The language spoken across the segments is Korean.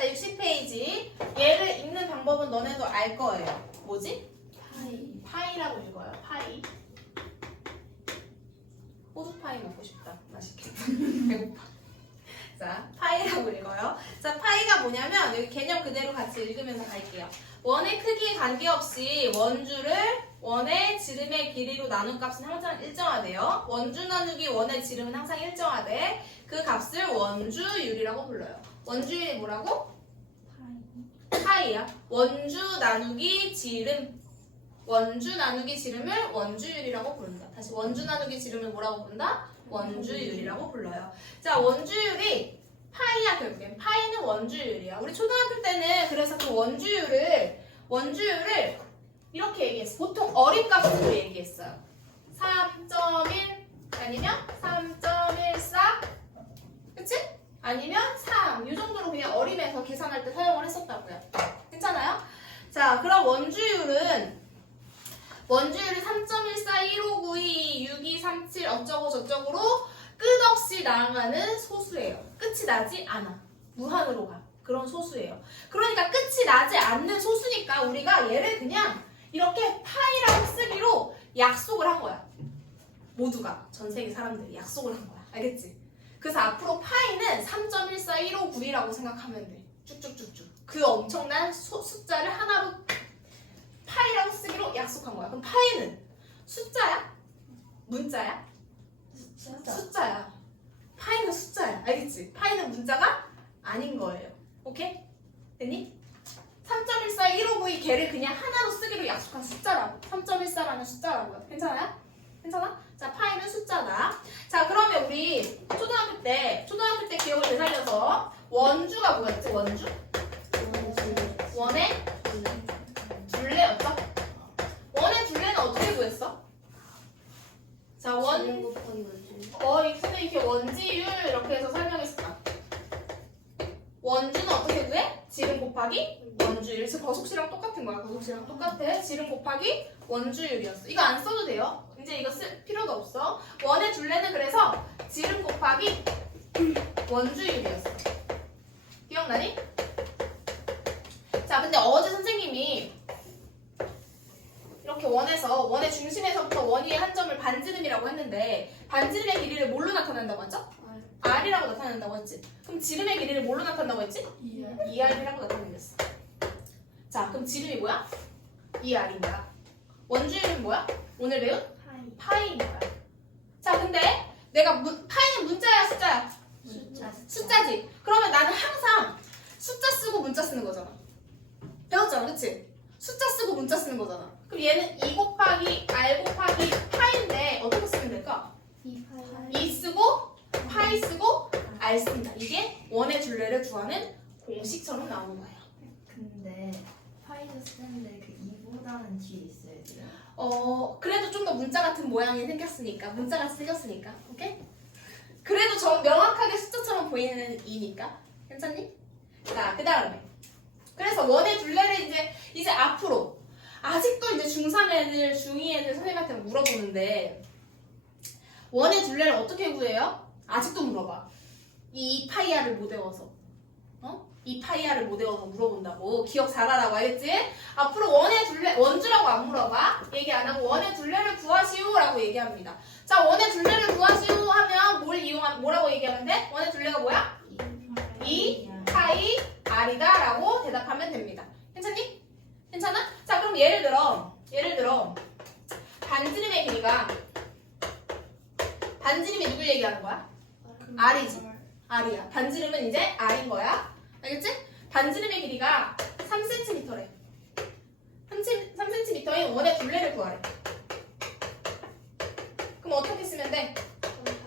자, 60페이지. 얘를 읽는 방법은 너네도 알 거예요. 뭐지? 파이라고 읽어요. 파이. 호두파이 먹고 싶다. 맛있겠다. 배고파. 자, 파이라고 읽어요. 자, 파이가 뭐냐면 여기 개념 그대로 같이 읽으면서 갈게요. 원의 크기에 관계없이 원주를 원의 지름의 길이로 나눈 값은 항상 일정하대요. 원주 나누기 원의 지름은 항상 일정하대. 그 값을 원주율이라고 불러요. 원주율이 뭐라고? 파이야. 원주 나누기 지름. 원주 나누기 지름을 원주율이라고 부른다. 다시 원주 나누기 지름을 뭐라고 부른다? 원주율이라고 불러요. 자, 원주율이 파이야 결국엔. 파이는 원주율이야. 우리 초등학교 때는 그래서 그 원주율을 이렇게 얘기했어. 보통 어림값으로 얘기했어요. 3.1 아니면 3.14 그치? 아니면 3 이 정도로 그냥 어림에서 계산할 때 사용을 했었다고요. 괜찮아요? 자, 그럼 원주율이 3.14, 1592, 6237 어쩌고 저쩌고로 끝없이 나아가는 소수예요. 끝이 나지 않아. 무한으로 가. 그런 소수예요. 그러니까 끝이 나지 않는 소수니까 우리가 얘를 그냥 이렇게 파이라고 쓰기로 약속을 한 거야. 모두가 전 세계 사람들이 약속을 한 거야. 알겠지? 그래서 앞으로 파이는 3.14159이라고 생각하면 돼. 쭉쭉쭉쭉. 그 엄청난 숫자를 하나로 파이라고 쓰기로 약속한 거야. 그럼 파이는 숫자야? 문자야? 숫자야. 파이는 숫자야. 알겠지? 파이는 문자가 아닌 거예요. 오케이? 됐니? 3.14159이 걔를 그냥 하나로 쓰기로 약속한 숫자라고. 3.14라는 숫자라고요. 괜찮아요? 괜찮아? 자, 파이는 숫자다. 자, 그러면 우리 초등학교 때 기억을 되살려서 원주가 뭐였지? 원주? 원의 둘레였죠? 원의 둘레는 어떻게 구했어? 자, 근데 이렇게 원지율 이렇게 해서 설명했을까? 원주는 어떻게 구해? 지름 곱하기 원주율. 그래서 거속시랑 똑같은 거야. 거속시랑 똑같아. 지름 곱하기 원주율이었어. 이거 안 써도 돼요. 이제 이거 쓸 필요도 없어. 원의 둘레는 그래서 지름 곱하기 원주율이었어. 기억나니? 자, 근데 어제 선생님이 이렇게 원의 중심에서부터 원 위의 한 점을 반지름이라고 했는데 반지름의 길이를 뭘로 나타낸다고 했죠? R이라고 나타낸다고 했지. 그럼 지름의 길이를 뭘로 나타낸다고 했지? 2R이라고 나타내겠어. 자, 그럼 지름이 뭐야? 2R인 거야. 원주율은 뭐야? 오늘 배운? 파이인 거야. 자, 근데 내가 파이는 문자야 숫자야? 숫자지. 그러면 나는 항상 숫자 쓰고 문자 쓰는 거잖아. 배웠잖아, 그치? 숫자 쓰고 문자 쓰는 거잖아. 그럼 얘는 2 곱하기 R 곱하기 파이인데 어떻게 쓰면 될까? 2 쓰고 파이 쓰고 R 씁니다. 이게 원의 둘레를 구하는 공식처럼 나오는 거예요. 근데 파이도 쓰는데 그 2보다는 뒤에 있어야 돼요? 그래도 좀 더 문자 같은 모양이 생겼으니까. 문자같이 생겼으니까. 오케이? 그래도 명확하게 숫자처럼 보이는 2니까. 괜찮니? 자, 그 다음에. 그래서 원의 둘레를 이제 앞으로. 아직도 이제 중3 애들, 중2 애들 선생님한테 물어보는데 원의 둘레를 어떻게 구해요? 아직도 물어봐. 이 파이아를 못 외워서. 이 파이아를 못 외워서 물어본다고. 기억 잘하라고 알겠지? 앞으로 원의 둘레, 원주라고 안 물어봐. 얘기 안 하고 원의 둘레를 구하시오 라고 얘기합니다. 자, 원의 둘레를 구하시오 하면 뭐라고 얘기하면 돼? 원의 둘레가 뭐야? 2 파이 R이다 라고 대답하면 됩니다. 괜찮니? 괜찮아? 자, 그럼 예를 들어 반지름의 길이가 반지름이 누굴 얘기하는 거야? R이지. R이야. 반지름은 이제 R인 거야. 알겠지? 반지름의 길이가 3cm래. 3cm인 원의 둘레를 구하래. 그럼 어떻게 쓰면 돼?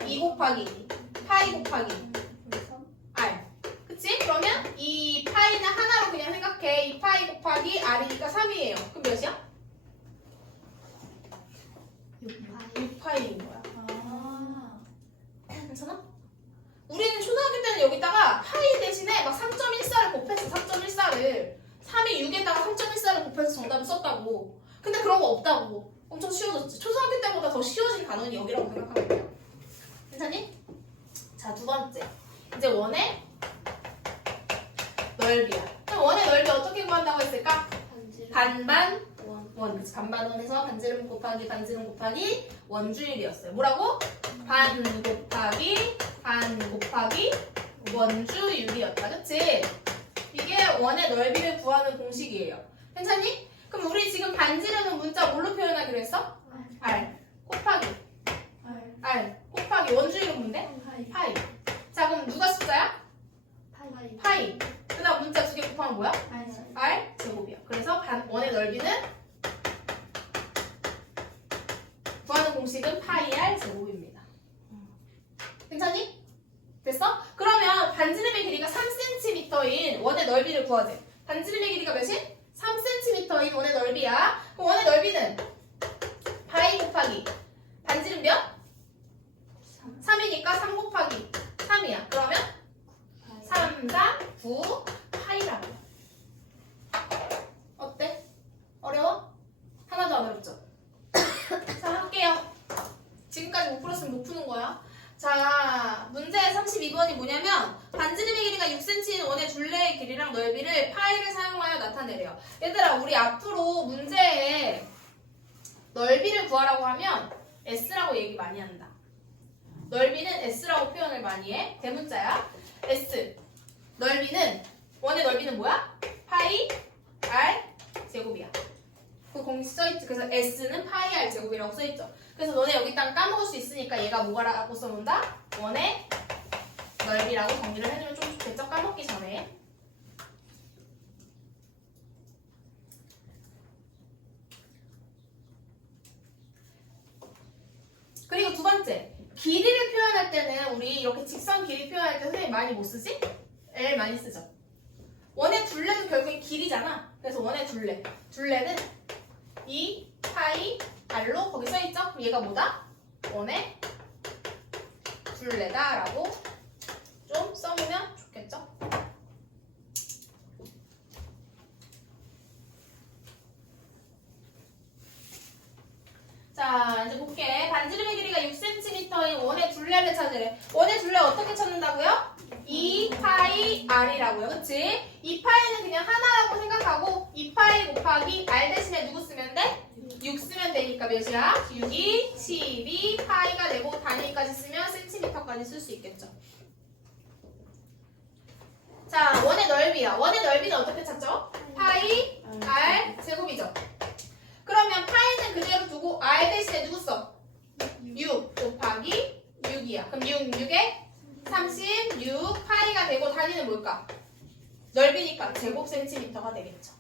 2 곱하기 파이 곱하기 R. 그치? 그러면 이 파이는 하나로 그냥 생각해. 2 파이 곱하기 R이니까 3이에요. 그럼 몇이야? 6파이인 거야. 괜찮아? 우리는 초등학교 때는 여기다가 파이 대신에 막 3.14를 곱했어. 3.14를 3이 6에다가 3.14를 곱해서 정답을 썼다고. 근데 그런 거 없다고. 엄청 쉬워졌지. 초등학교 때보다 더 쉬워진 단원이 여기라고 생각하면 돼요. 괜찮니? 자, 두 번째. 이제 원의 넓이야. 그럼 원의 넓이 어떻게 구한다고 했을까? 반지름 반반 원. 원. 그치? 반반 원에서 반지름 곱하기 반지름 곱하기 원주율이었어요. 뭐라고? 반 곱하기 반 곱하기 원주율이었다. 그치? 이게 원의 넓이를 구하는 공식이에요. 괜찮니? 그럼 우리 지금 반지름은 문자 뭘로 표현하기로 했어? R 곱하기 R 곱하기 원주율은 뭔데? 파이. 자 그럼 누가 숫자야? 파이. 그 다음 문자 두 개 곱하면 뭐야? R 제곱이야. 그래서 원의 넓이는 구하는 공식은 파이 R 제곱입니다. 괜찮니? 됐어? 그러면 반지름의 길이가 3cm인 원의 넓이를 구하재. 반지름의 길이가 몇이? 3cm인 원의 넓이야. 그럼 원의 넓이는 파이 곱하기 반지름 몇? 3이니까 3 곱하기 3이야. 그러면 3, 4, 9 파이라고. 어때? 어려워? 하나도 안 어렵죠? 자, 할게요. 지금까지 못 풀었으면 못 푸는 거야. 자, 문제 32번이 뭐냐면 반지름의 길이가 6cm인 원의 둘레의 길이랑 넓이를 파이를 사용하여 나타내래요. 얘들아, 우리 앞으로 문제에 넓이를 구하라고 하면 S라고 얘기 많이 한다. 넓이는 S라고 표현을 많이 해. 대문자야. S. 넓이는 원의 넓이는 뭐야? 파이 R 제곱이야. 그 공식 써있지. 그래서 S는 파이 R 제곱이라고 써있죠. 그래서 너네 여기다가 까먹을 수 있으니까 얘가 뭐라고 써놓는다? 원의 넓이라고 정리를 해주면 좀 좋겠죠? 까먹기 전에. 그리고 두 번째, 길이를 표현할 때는 우리 이렇게 직선 길이 표현할 때 선생님 많이 못 쓰지? L 많이 쓰죠. 원의 둘레도 결국엔 길이잖아. 그래서 원의 둘레는 2 파이 R로 거기 써있죠? 그럼 얘가 뭐다? 원의 둘레다라고 좀 써보면 좋겠죠? 자, 이제 볼게. 반지름의 길이가 6cm인 원의 둘레를 찾으래. 원의 둘레 어떻게 찾는다고요? 2파이 R이라고요. 그치? 2파이는 그냥 하나라고 생각하고 2파이 곱하기 R 대신에 누구 쓰면 돼? 6 쓰면 되니까 몇이야? 6이 12 파이가 되고 단위까지 쓰면 센티미터까지 쓸 수 있겠죠. 자, 원의 넓이야. 원의 넓이는 어떻게 찾죠? 파이 R 제곱이죠. 그러면 파이는 그대로 두고 R 대신에 누구 써? 6 곱하기 6이야. 그럼 6, 6에 36 파이가 되고 단위는 뭘까? 넓이니까 제곱 센티미터가 되겠죠.